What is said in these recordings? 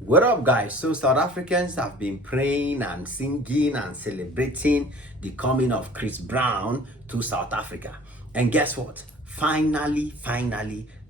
What up, guys? So South Africans have been praying and singing and celebrating the coming of Chris Brown to South Africa. And guess what? Finally,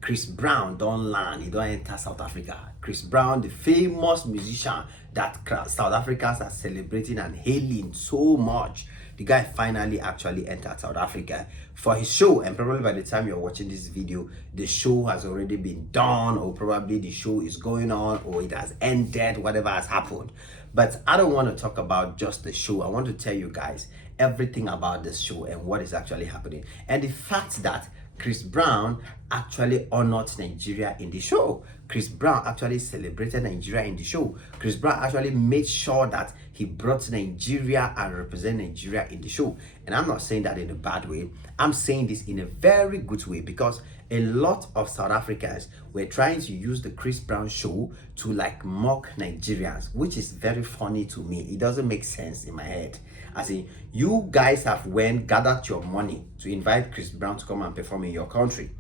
Chris Brown don't land. He don't enter South Africa. Chris Brown, the famous musician that South Africans are celebrating and hailing so much. The guy finally actually entered South Africa for his show, and probably by the time you're watching this video, the show has already been done, or probably the show is going on, or it has ended, whatever has happened. But I don't want to talk about just the show. I want to tell you guys everything about this show and what is actually happening, and the fact that Chris Brown actually honored Nigeria in the show. Chris Brown actually celebrated Nigeria in the show. Chris Brown actually made sure that he brought Nigeria and represent Nigeria in the show. And I'm not saying that in a bad way. I'm saying this in a very good way, because a lot of South Africans were trying to use the Chris Brown show to like mock Nigerians, which is very funny to me. It doesn't make sense in my head. As in, you guys have gathered your money to invite Chris Brown to come and perform in your country.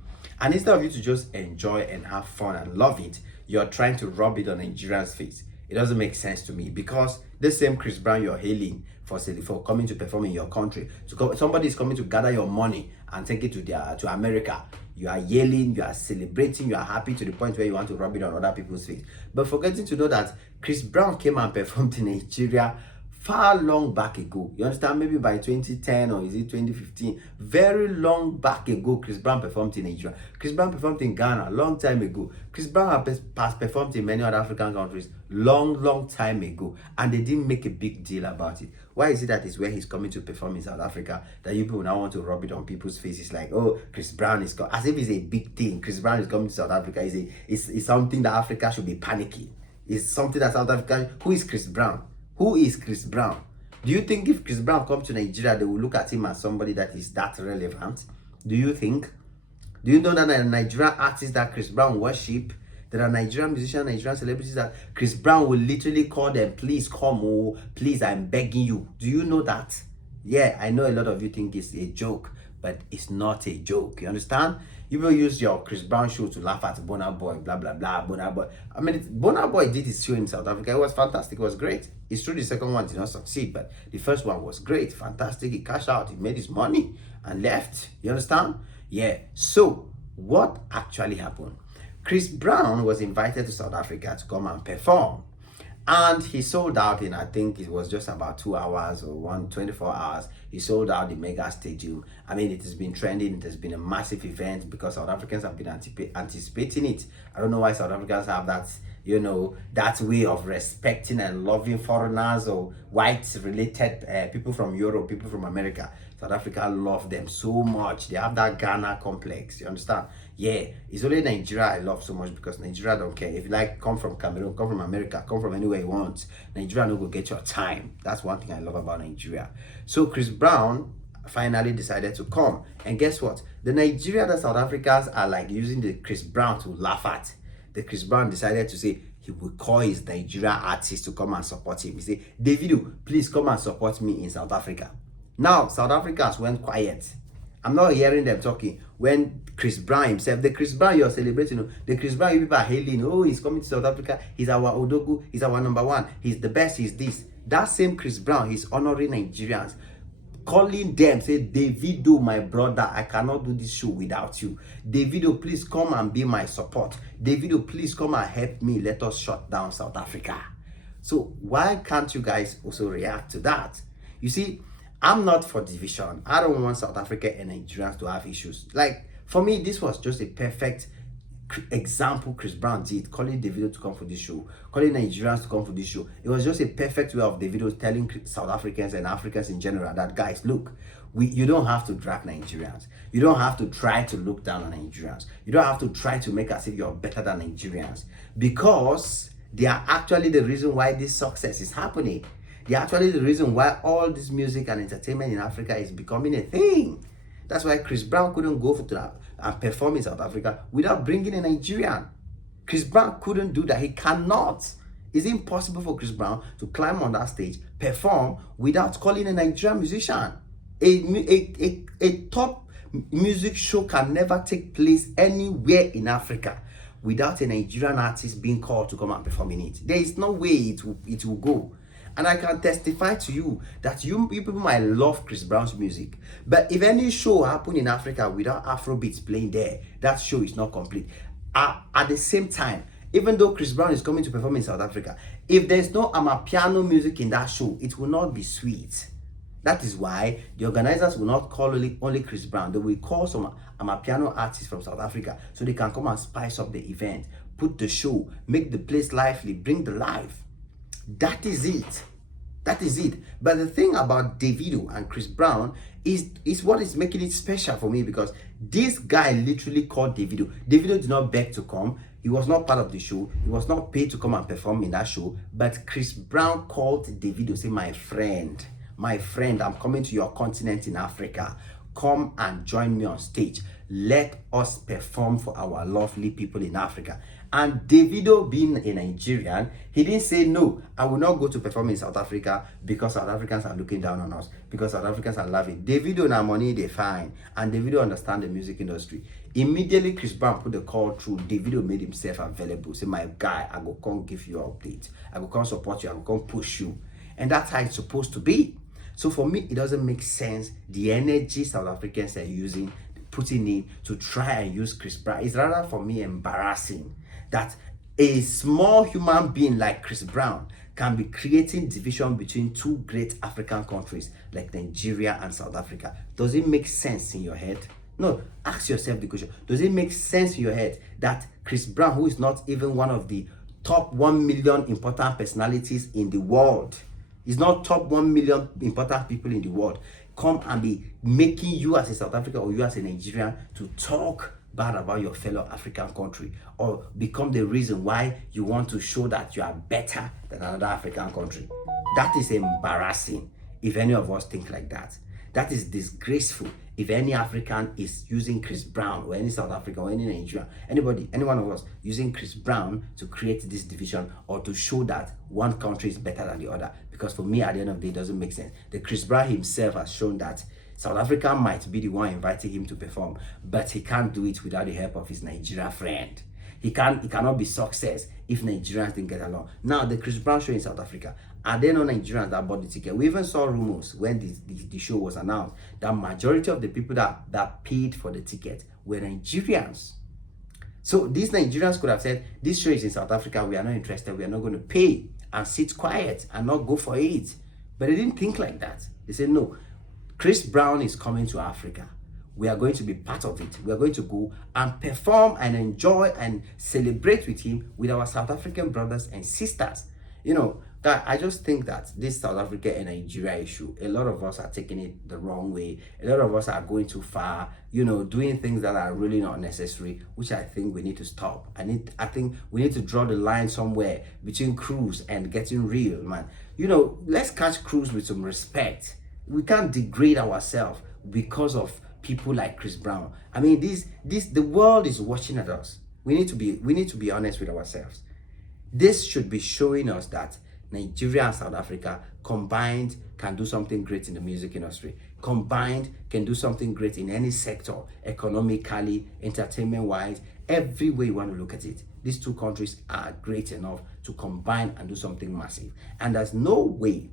And instead of you to just enjoy and have fun and love it, you're trying to rub it on Nigerians' face. It doesn't make sense to me, because the same Chris Brown you're hailing for coming to perform in your country, somebody is coming to gather your money and take it to America. You are yelling, you are celebrating, you are happy to the point where you want to rub it on other people's face. But forgetting to know that Chris Brown came and performed in Nigeria far long back ago. You understand? Maybe by 2010, or is it 2015? Very long back ago, Chris Brown performed in Nigeria. Chris Brown performed in Ghana long time ago. Chris Brown has performed in many other African countries long time ago, and they didn't make a big deal about it. Why is it that it's where he's coming to perform in South Africa that you people now want to rub it on people's faces like, oh, Chris Brown is as if it's a big thing. Chris Brown is coming to South Africa. It's something that Africa should be panicking. It's something that South Africa. Who is Chris Brown? Who is Chris Brown? Do you think if Chris Brown comes to Nigeria, they will look at him as somebody that is that relevant? Do you think? Do you know that there are Nigerian artists that Chris Brown worship? There are Nigerian musicians, Nigerian celebrities that Chris Brown will literally call them, please come, oh, please, I'm begging you. Do you know that? Yeah, I know a lot of you think it's a joke, but it's not a joke. You understand? You will use your Chris Brown show to laugh at Burna Boy, blah, blah, blah, Burna Boy. I mean, Burna Boy did his show in South Africa. It was fantastic. It was great. It's true the second one did not succeed, but the first one was great, fantastic. He cashed out, he made his money and left. You understand? Yeah. So, what actually happened? Chris Brown was invited to South Africa to come and perform. And he sold out in, I think it was just about 2 hours or 24 hours. He sold out the mega stadium. I mean, it has been trending. It has been a massive event because South Africans have been anticipating it. I don't know why South Africans have that, that way of respecting and loving foreigners or white-related people from Europe, people from America. South Africa love them so much. They have that Ghana complex. You understand? Yeah, it's only Nigeria I love so much, because Nigeria don't care. If you like, come from Cameroon, come from America, come from anywhere you want, Nigeria no go get your time. That's one thing I love about Nigeria. So Chris Brown finally decided to come. And guess what? The Nigeria that South Africans are like using the Chris Brown to laugh at. The Chris Brown decided to say he will call his Nigeria artist to come and support him. He said, Davido, please come and support me in South Africa. Now, South Africans went quiet. I'm not hearing them talking. When Chris Brown himself, the Chris Brown you're celebrating, the Chris Brown you people are hailing, oh, he's coming to South Africa, he's our Odogu, he's our number one, he's the best, he's this. That same Chris Brown, he's honoring Nigerians, calling them, say, Davido, my brother, I cannot do this show without you. Davido, please come and be my support. Davido, please come and help me. Let us shut down South Africa. So why can't you guys also react to that? You see, I'm not for division. I don't want South Africa and Nigerians to have issues. Like, for me, this was just a perfect example Chris Brown did, calling Davido to come for this show, calling Nigerians to come for this show. It was just a perfect way of Davido telling South Africans and Africans in general that, guys, look, you don't have to drag Nigerians. You don't have to try to look down on Nigerians. You don't have to try to make as if you're better than Nigerians, because they are actually the reason why this success is happening. They're actually the reason why all this music and entertainment in Africa is becoming a thing. That's why Chris Brown couldn't go and perform in South Africa without bringing a Nigerian. Chris Brown couldn't do that. He cannot. It's impossible for Chris Brown to climb on that stage, perform without calling a Nigerian musician. A top music show can never take place anywhere in Africa without a Nigerian artist being called to come and perform in it. There is no way it will go. And I can testify to you that you people might love Chris Brown's music, but if any show happen in Africa without Afrobeats playing there, that show is not complete. At the same time, even though Chris Brown is coming to perform in South Africa, if there's no amapiano music in that show, it will not be sweet. That is why the organizers will not call only Chris Brown. They will call some amapiano artists from South Africa so they can come and spice up the event, put the show, make the place lively, bring the life. That is it. That is it. But the thing about Davido and Chris Brown is what is making it special for me, because this guy literally called Davido. Davido did not beg to come. He was not part of the show. He was not paid to come and perform in that show. But Chris Brown called Davido, say, my friend, I'm coming to your continent in Africa. Come and join me on stage. Let us perform for our lovely people in Africa. And Davido, being a Nigerian, he didn't say, no, I will not go to perform in South Africa because South Africans are looking down on us, because South Africans are laughing. Davido na money, they fine. And Davido understand the music industry. Immediately, Chris Brown put the call through. Davido made himself available. Say, my guy, I go come give you updates. I go come support you. I go come push you. And that's how it's supposed to be. So for me, it doesn't make sense the energy South Africans are using, putting in to try and use Chris Brown. It's rather for me embarrassing that a small human being like Chris Brown can be creating division between two great African countries like Nigeria and South Africa. Does it make sense in your head? No, ask yourself the question. Does it make sense in your head that Chris Brown, who is not even one of the top 1 million important personalities in the world, is not top 1 million important people in the world, come and be making you as a South African or you as a Nigerian to talk bad about your fellow African country, or become the reason why you want to show that you are better than another African country? That is embarrassing if any of us think like that. That is disgraceful if any African is using Chris Brown, or any South African, or any Nigerian, anybody, any one of us using Chris Brown to create this division or to show that one country is better than the other. Because for me, at the end of the day, it doesn't make sense. The Chris Brown himself has shown that South Africa might be the one inviting him to perform, but he can't do it without the help of his Nigerian friend. He cannot be success if Nigerians didn't get along. Now, the Chris Brown show in South Africa, are there no Nigerians that bought the ticket? We even saw rumors when the show was announced that majority of the people that paid for the ticket were Nigerians. So these Nigerians could have said, this show is in South Africa, we are not interested, we are not going to pay, and sit quiet and not go for it. But they didn't think like that. They said, no, Chris Brown is coming to Africa. We are going to be part of it. We are going to go and perform and enjoy and celebrate with him, with our South African brothers and sisters. You know, I just think that this South Africa and Nigeria issue, a lot of us are taking it the wrong way. A lot of us are going too far, you know, doing things that are really not necessary, which I think we need to stop. I think we need to draw the line somewhere between cruise and getting real, man. You know, let's catch cruise with some respect. We can't degrade ourselves because of people like Chris Brown. I mean, the world is watching at us. We need to be honest with ourselves. This should be showing us that Nigeria and South Africa combined can do something great in the music industry. Combined can do something great in any sector, economically, entertainment-wise, every way you want to look at it. These two countries are great enough to combine and do something massive. And there's no way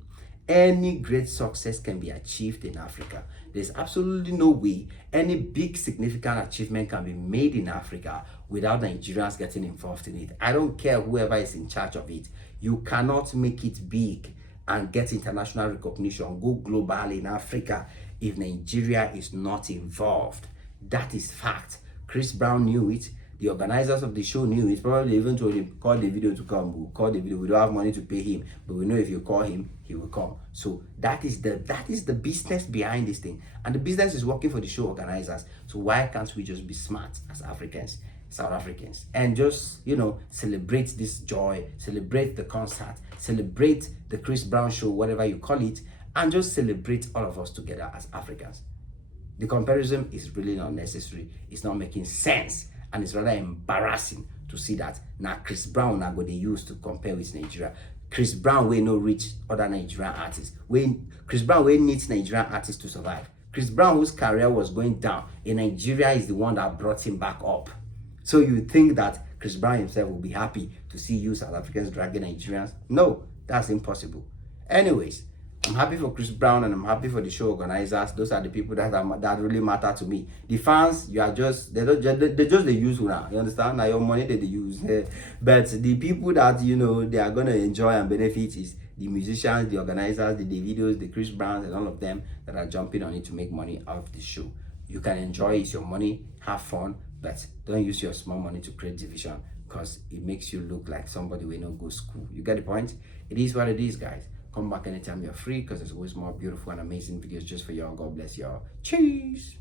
any great success can be achieved in Africa. There's absolutely no way any big significant achievement can be made in Africa without Nigerians getting involved in it. I don't care whoever is in charge of it. You cannot make it big and get international recognition, go global in Africa if Nigeria is not involved. That is fact. Chris Brown knew it. The organizers of the show knew it. Probably even told him, call Davido to come. We'll call Davido. We don't have money to pay him, but we know if you call him, he will come. So that is the business behind this thing. And the business is working for the show organizers. So why can't we just be smart as Africans, South Africans, and just, you know, celebrate this joy, celebrate the concert, celebrate the Chris Brown show, whatever you call it, and just celebrate all of us together as Africans. The comparison is really not necessary. It's not making sense. And it's rather embarrassing to see that now Chris Brown now go they use to compare with Nigeria. Chris Brown will no reach other Nigerian artists. Chris Brown will needs Nigerian artists to survive. Chris Brown, whose career was going down in Nigeria, is the one that brought him back up. So you think that Chris Brown himself will be happy to see you South Africans dragging Nigerians? No, that's impossible. Anyways, I'm happy for Chris Brown and I'm happy for the show organizers. Those are the people that really matter to me. The fans, you are just they use you now. You understand? Now your money that they use. But the people that they are gonna enjoy and benefit is the musicians, the organizers, the Davidos, the Chris Browns, and all of them that are jumping on it to make money out of the show. You can enjoy it's your money, have fun, but don't use your small money to create division because it makes you look like somebody who not go school. You get the point? It is what it is, guys. Come back anytime you're free because there's always more beautiful and amazing videos just for y'all. God bless y'all. Cheers.